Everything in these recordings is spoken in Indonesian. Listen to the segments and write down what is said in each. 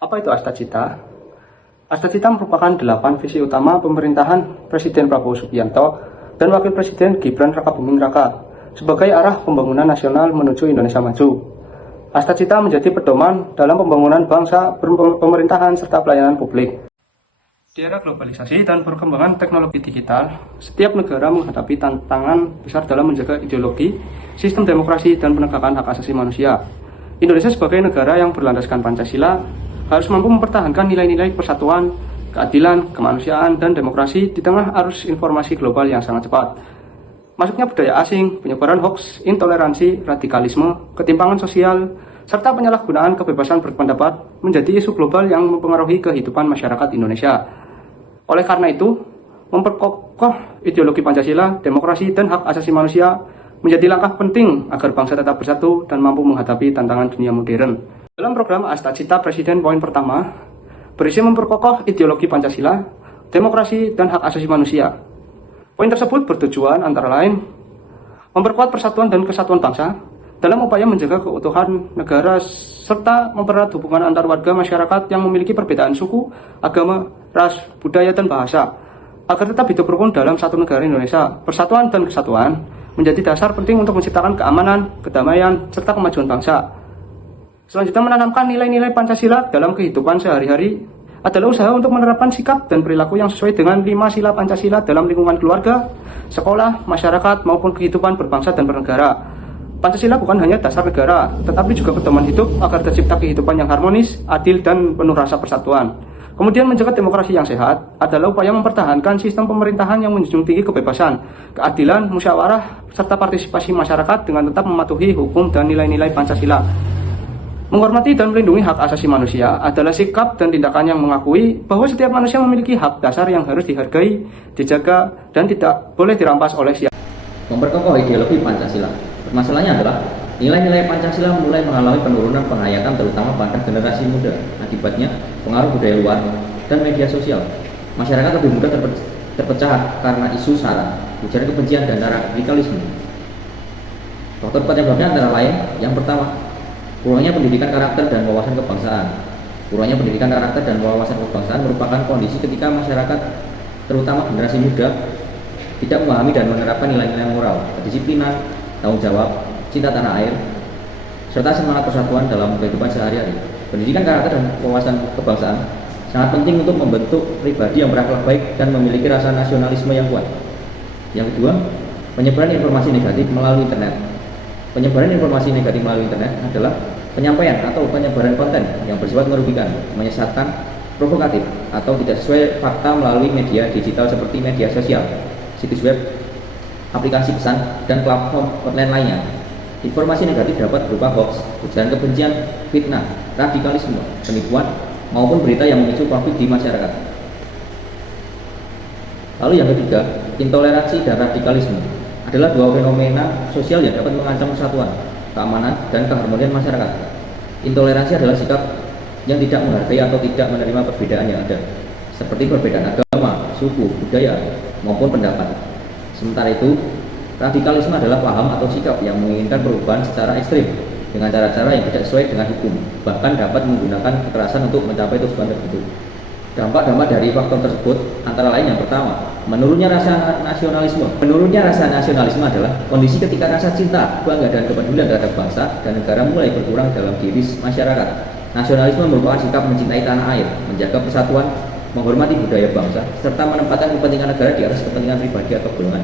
Apa itu Astacita? Astacita merupakan 8 visi utama pemerintahan Presiden Prabowo Subianto dan Wakil Presiden Gibran Rakabuming Raka sebagai arah pembangunan nasional menuju Indonesia maju. Astacita menjadi pedoman dalam pembangunan bangsa, pemerintahan, serta pelayanan publik. Di era globalisasi dan perkembangan teknologi digital, setiap negara menghadapi tantangan besar dalam menjaga ideologi, sistem demokrasi, dan penegakan hak asasi manusia. Indonesia sebagai negara yang berlandaskan Pancasila harus mampu mempertahankan nilai-nilai persatuan, keadilan, kemanusiaan, dan demokrasi di tengah arus informasi global yang sangat cepat. Masuknya budaya asing, penyebaran hoaks, intoleransi, radikalisme, ketimpangan sosial, serta penyalahgunaan kebebasan berpendapat menjadi isu global yang mempengaruhi kehidupan masyarakat Indonesia. Oleh karena itu, memperkokoh ideologi Pancasila, demokrasi, dan hak asasi manusia menjadi langkah penting agar bangsa tetap bersatu dan mampu menghadapi tantangan dunia modern. Dalam program Astacita Presiden poin pertama, berisi memperkokoh ideologi Pancasila, demokrasi, dan hak asasi manusia. Poin tersebut bertujuan antara lain memperkuat persatuan dan kesatuan bangsa dalam upaya menjaga keutuhan negara serta mempererat hubungan antar warga masyarakat yang memiliki perbedaan suku, agama, ras, budaya, dan bahasa agar tetap hidup rukun dalam satu negara Indonesia. Persatuan dan kesatuan menjadi dasar penting untuk menciptakan keamanan, kedamaian, serta kemajuan bangsa. Selanjutnya, menanamkan nilai-nilai Pancasila dalam kehidupan sehari-hari adalah usaha untuk menerapkan sikap dan perilaku yang sesuai dengan 5 sila Pancasila dalam lingkungan keluarga, sekolah, masyarakat, maupun kehidupan berbangsa dan bernegara. Pancasila bukan hanya dasar negara, tetapi juga pedoman hidup agar tercipta kehidupan yang harmonis, adil, dan penuh rasa persatuan. Kemudian, menjaga demokrasi yang sehat adalah upaya mempertahankan sistem pemerintahan yang menjunjung tinggi kebebasan, keadilan, musyawarah, serta partisipasi masyarakat dengan tetap mematuhi hukum dan nilai-nilai Pancasila. Menghormati dan melindungi hak asasi manusia adalah sikap dan tindakan yang mengakui bahwa setiap manusia memiliki hak dasar yang harus dihargai, dijaga, dan tidak boleh dirampas oleh siapa. Memperkokoh ideologi Pancasila. Masalahnya adalah nilai-nilai Pancasila mulai mengalami penurunan penghayatan terutama pada generasi muda. Akibatnya pengaruh budaya luar dan media sosial. Masyarakat lebih mudah terpecah karena isu sara, ujaran kebencian, dan radikalisme. Faktor penyebabnya antara lain, yang pertama, kurangnya pendidikan karakter dan wawasan kebangsaan. Kurangnya pendidikan karakter dan wawasan kebangsaan merupakan kondisi ketika masyarakat, terutama generasi muda, tidak memahami dan menerapkan nilai-nilai moral, kedisiplinan, tanggung jawab, cinta tanah air, serta semangat persatuan dalam kehidupan sehari-hari. Pendidikan karakter dan wawasan kebangsaan sangat penting untuk membentuk pribadi yang berakhlak baik dan memiliki rasa nasionalisme yang kuat. Yang kedua, penyebaran informasi negatif melalui internet. Penyebaran informasi negatif melalui internet adalah penyampaian atau penyebaran konten yang bersifat merugikan, menyesatkan, provokatif, atau tidak sesuai fakta melalui media digital seperti media sosial, situs web, aplikasi pesan, dan platform online lainnya. Informasi negatif dapat berupa hoax, ujaran kebencian, fitnah, radikalisme, penipuan, maupun berita yang memicu konflik di masyarakat. Lalu yang ketiga, intoleransi dan radikalisme adalah dua fenomena sosial yang dapat mengancam persatuan, keamanan, dan keharmonisan masyarakat. Intoleransi adalah sikap yang tidak menghargai atau tidak menerima perbedaan yang ada, seperti perbedaan agama, suku, budaya, maupun pendapat. Sementara itu, radikalisme adalah paham atau sikap yang menginginkan perubahan secara ekstrim dengan cara-cara yang tidak sesuai dengan hukum, bahkan dapat menggunakan kekerasan untuk mencapai tujuan tertentu. Dampak-dampak dari faktor tersebut antara lain, yang pertama, menurunnya rasa nasionalisme. Menurunnya rasa nasionalisme adalah kondisi ketika rasa cinta, bangga, dan kepedulian terhadap bangsa dan negara mulai berkurang dalam diri masyarakat. Nasionalisme merupakan sikap mencintai tanah air, menjaga persatuan, menghormati budaya bangsa, serta menempatkan kepentingan negara di atas kepentingan pribadi atau golongan.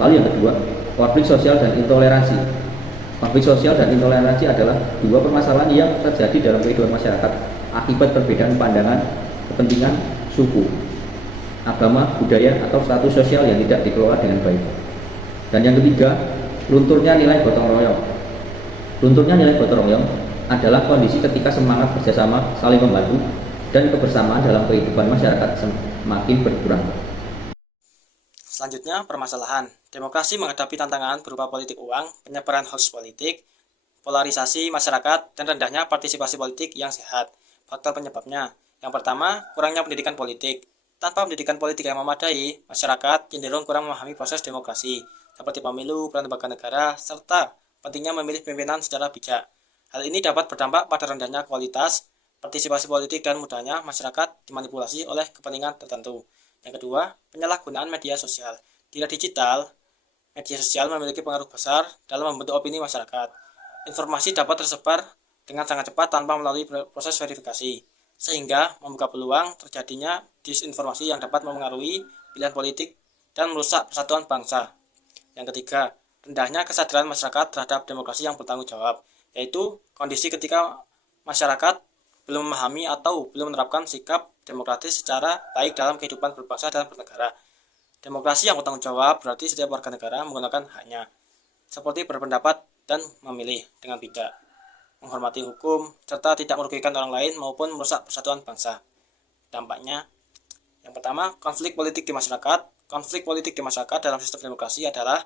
Lalu yang kedua, konflik sosial dan intoleransi. Konflik sosial dan intoleransi adalah dua permasalahan yang terjadi dalam kehidupan masyarakat akibat perbedaan pandangan, kepentingan, suku, agama, budaya, atau status sosial yang tidak dikelola dengan baik. Dan yang ketiga, lunturnya nilai gotong royong. Lunturnya nilai gotong royong adalah kondisi ketika semangat kerjasama, saling membantu, dan kebersamaan dalam kehidupan masyarakat semakin berkurang. Selanjutnya, permasalahan. Demokrasi menghadapi tantangan berupa politik uang, penyebaran hoax politik, polarisasi masyarakat, dan rendahnya partisipasi politik yang sehat. Faktor penyebabnya. Yang pertama, kurangnya pendidikan politik. Tanpa pendidikan politik yang memadai, masyarakat cenderung kurang memahami proses demokrasi, seperti pemilu, peran lembaga negara, serta pentingnya memilih pimpinan secara bijak. Hal ini dapat berdampak pada rendahnya kualitas partisipasi politik dan mudahnya masyarakat dimanipulasi oleh kepentingan tertentu. Yang kedua, penyalahgunaan media sosial. Di era digital, media sosial memiliki pengaruh besar dalam membentuk opini masyarakat. Informasi dapat tersebar dengan sangat cepat tanpa melalui proses verifikasi, sehingga membuka peluang terjadinya disinformasi yang dapat mempengaruhi pilihan politik dan merusak persatuan bangsa. Yang ketiga, rendahnya kesadaran masyarakat terhadap demokrasi yang bertanggung jawab, yaitu kondisi ketika masyarakat belum memahami atau belum menerapkan sikap demokratis secara baik dalam kehidupan berbangsa dan bernegara. Demokrasi yang bertanggung jawab berarti setiap warga negara menggunakan haknya, seperti berpendapat dan memilih dengan bijak, menghormati hukum, serta tidak merugikan orang lain maupun merusak persatuan bangsa. Dampaknya, yang pertama, konflik politik di masyarakat. Konflik politik di masyarakat dalam sistem demokrasi adalah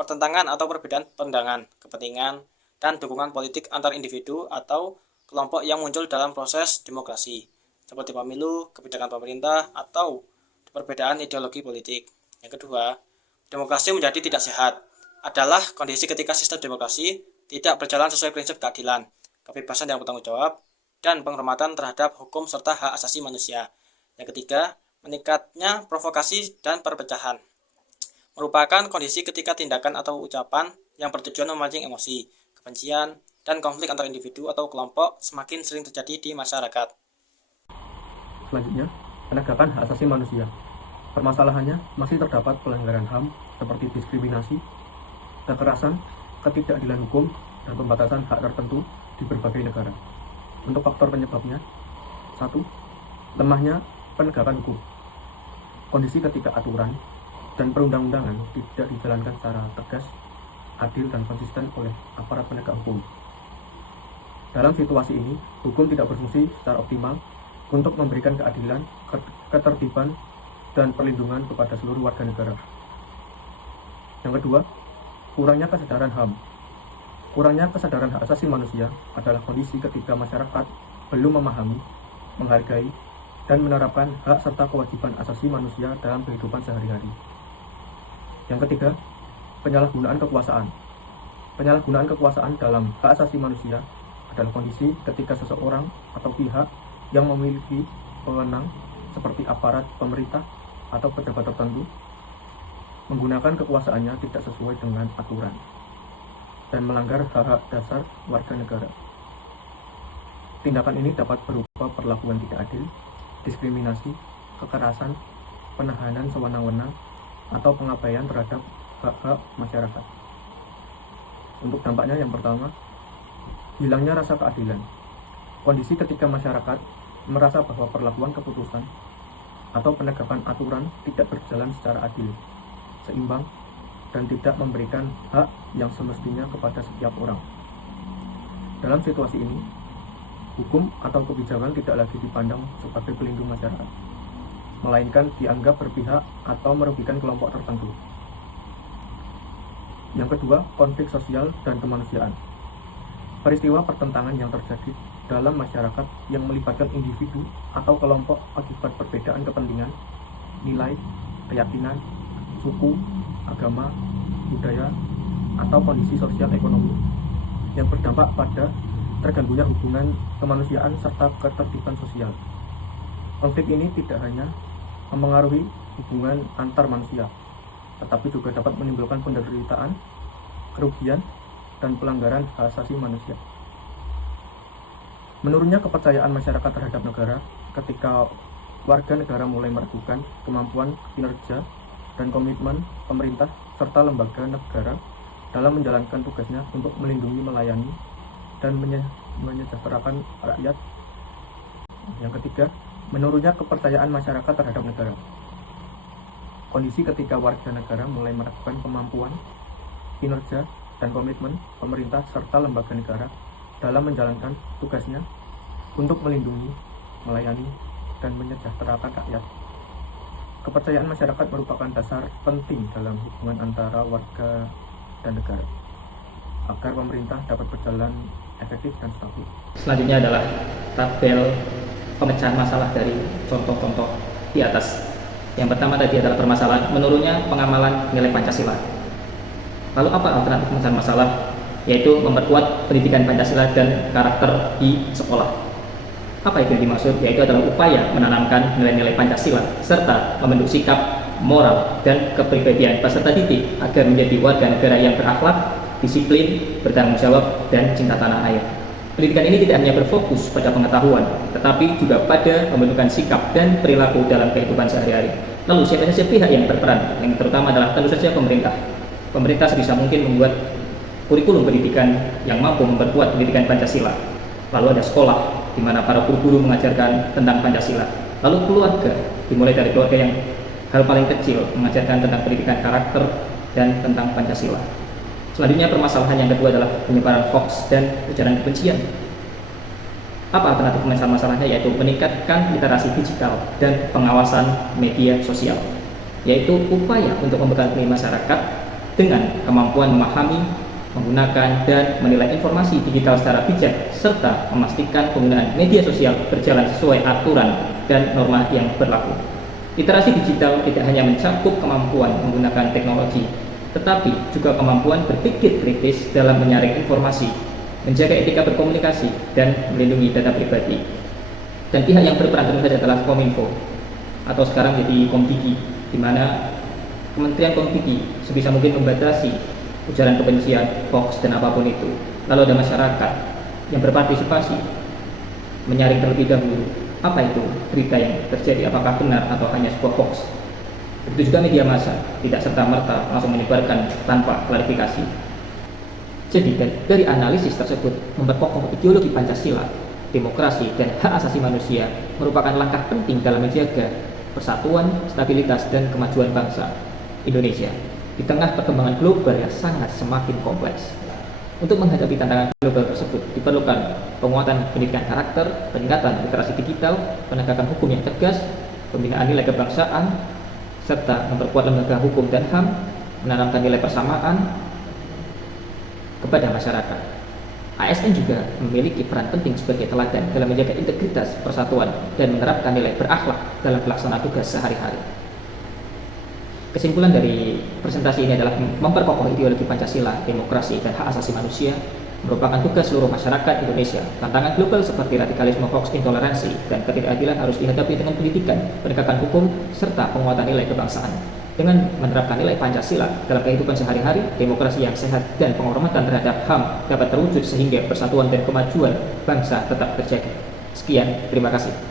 pertentangan atau perbedaan pandangan, kepentingan, dan dukungan politik antar individu atau kelompok yang muncul dalam proses demokrasi, seperti pemilu, kebijakan pemerintah, atau perbedaan ideologi politik. Yang kedua, demokrasi menjadi tidak sehat adalah kondisi ketika sistem demokrasi tidak berjalan sesuai prinsip keadilan, kebebasan yang bertanggung jawab, dan penghormatan terhadap hukum serta hak asasi manusia. Yang ketiga, meningkatnya provokasi dan perpecahan merupakan kondisi ketika tindakan atau ucapan yang bertujuan memancing emosi, kebencian, dan konflik antar individu atau kelompok semakin sering terjadi di masyarakat. Selanjutnya, penegakan hak asasi manusia. Permasalahannya masih terdapat pelanggaran HAM seperti diskriminasi, kekerasan, ketidakadilan hukum, dan pembatasan hak tertentu di berbagai negara. Untuk faktor penyebabnya, 1. Lemahnya penegakan hukum. Kondisi ketika aturan dan perundang-undangan tidak dijalankan secara tegas, adil, dan konsisten oleh aparat penegak hukum. Dalam situasi ini, hukum tidak berfungsi secara optimal untuk memberikan keadilan, ketertiban, dan perlindungan kepada seluruh warga negara. Yang kedua, kurangnya kesadaran HAM. Kurangnya kesadaran hak asasi manusia adalah kondisi ketika masyarakat belum memahami, menghargai, dan menerapkan hak serta kewajiban asasi manusia dalam kehidupan sehari-hari. Yang ketiga, penyalahgunaan kekuasaan. Penyalahgunaan kekuasaan dalam hak asasi manusia adalah kondisi ketika seseorang atau pihak yang memiliki wewenang seperti aparat pemerintah atau pejabat tertentu menggunakan kekuasaannya tidak sesuai dengan aturan dan melanggar hak-hak dasar warga negara. Tindakan ini dapat berupa perlakuan tidak adil, diskriminasi, kekerasan, penahanan sewenang-wenang, atau pengabaian terhadap hak-hak masyarakat. Untuk dampaknya, yang pertama, hilangnya rasa keadilan. Kondisi ketika masyarakat merasa bahwa perlakuan keputusan atau penegakan aturan tidak berjalan secara adil, seimbang, dan tidak memberikan hak yang semestinya kepada setiap orang. Dalam situasi ini, hukum atau kebijakan tidak lagi dipandang sebagai pelindung masyarakat, melainkan dianggap berpihak atau merugikan kelompok tertentu. Yang kedua, konflik sosial dan kemanusiaan. Peristiwa pertentangan yang terjadi dalam masyarakat yang melibatkan individu atau kelompok akibat perbedaan kepentingan, nilai, keyakinan, suku, agama, budaya, atau kondisi sosial ekonomi yang berdampak pada terganggunya hubungan kemanusiaan serta ketertiban sosial. Konflik ini tidak hanya mempengaruhi hubungan antar manusia, tetapi juga dapat menimbulkan penderitaan, kerugian, dan pelanggaran hak asasi manusia. Menurunnya kepercayaan masyarakat terhadap negara ketika warga negara mulai meragukan kemampuan, kinerja, dan komitmen pemerintah serta lembaga negara dalam menjalankan tugasnya untuk melindungi, melayani, dan menyejahterakan rakyat. Yang ketiga, menurunnya kepercayaan masyarakat terhadap negara. Kondisi ketika warga negara mulai meragukan kemampuan, kinerja, dan komitmen pemerintah serta lembaga negara dalam menjalankan tugasnya untuk melindungi, melayani, dan menyejahterakan rakyat. Kepercayaan masyarakat merupakan dasar penting dalam hubungan antara warga dan negara, agar pemerintah dapat berjalan efektif dan stabil. Selanjutnya adalah tabel pemecahan masalah dari contoh-contoh di atas. Yang pertama tadi adalah permasalahan menurunnya pengamalan nilai Pancasila. Lalu apa alternatif pemecahan masalah? Yaitu memperkuat pendidikan Pancasila dan karakter di sekolah. Apa itu yang dimaksud? Yaitu adalah upaya menanamkan nilai-nilai Pancasila serta membentuk sikap, moral, dan kepribadian peserta didik agar menjadi warga negara yang berakhlak, disiplin, bertanggung jawab, dan cinta tanah air. Pendidikan ini tidak hanya berfokus pada pengetahuan, tetapi juga pada pembentukan sikap dan perilaku dalam kehidupan sehari-hari. Lalu siapa saja pihak yang berperan? Yang terutama adalah tentu saja pemerintah. Pemerintah sebisa mungkin membuat kurikulum pendidikan yang mampu memperkuat pendidikan Pancasila. Lalu ada sekolah, di mana para guru-guru mengajarkan tentang Pancasila. Lalu keluarga, dimulai dari keluarga yang hal paling kecil, mengajarkan tentang pendidikan karakter dan tentang Pancasila. Selanjutnya permasalahan yang kedua adalah penyebaran hoax dan ujaran kebencian. Apa alternatif masalahnya? Yaitu meningkatkan literasi digital dan pengawasan media sosial, yaitu upaya untuk membekali masyarakat dengan kemampuan memahami, menggunakan, dan menilai informasi digital secara bijak, serta memastikan penggunaan media sosial berjalan sesuai aturan dan norma yang berlaku. Literasi digital tidak hanya mencakup kemampuan menggunakan teknologi, tetapi juga kemampuan berpikir kritis dalam menyaring informasi, menjaga etika berkomunikasi, dan melindungi data pribadi. Dan pihak yang berperan tentu saja adalah Kominfo, atau sekarang jadi Komdigi, di mana Kementerian Komdigi sebisa mungkin membatasi ujaran kebencian, hoax, dan apapun itu. Lalu ada masyarakat yang berpartisipasi, menyaring terlebih dahulu apa itu berita yang terjadi, apakah benar atau hanya sebuah hoax. Begitu juga media massa, tidak serta-merta langsung menyebarkan tanpa klarifikasi. Jadi dari analisis tersebut, memperkokoh ideologi Pancasila, demokrasi, dan hak asasi manusia merupakan langkah penting dalam menjaga persatuan, stabilitas, dan kemajuan bangsa Indonesia di tengah perkembangan global yang sangat semakin kompleks. Untuk menghadapi tantangan global tersebut, diperlukan penguatan pendidikan karakter, peningkatan literasi digital, penegakan hukum yang tegas, pembinaan nilai kebangsaan, serta memperkuat lembaga hukum dan HAM, menanamkan nilai persamaan kepada masyarakat. ASN juga memiliki peran penting sebagai teladan dalam menjaga integritas persatuan dan menerapkan nilai berakhlak dalam pelaksanaan tugas sehari-hari. Kesimpulan dari presentasi ini adalah memperkokoh ideologi Pancasila, demokrasi, dan hak asasi manusia merupakan tugas seluruh masyarakat Indonesia. Tantangan global seperti radikalisme, hoax, intoleransi, dan ketidakadilan harus dihadapi dengan pendidikan, penegakan hukum, serta penguatan nilai kebangsaan. Dengan menerapkan nilai Pancasila dalam kehidupan sehari-hari, demokrasi yang sehat dan penghormatan terhadap HAM dapat terwujud sehingga persatuan dan kemajuan bangsa tetap terjaga. Sekian, terima kasih.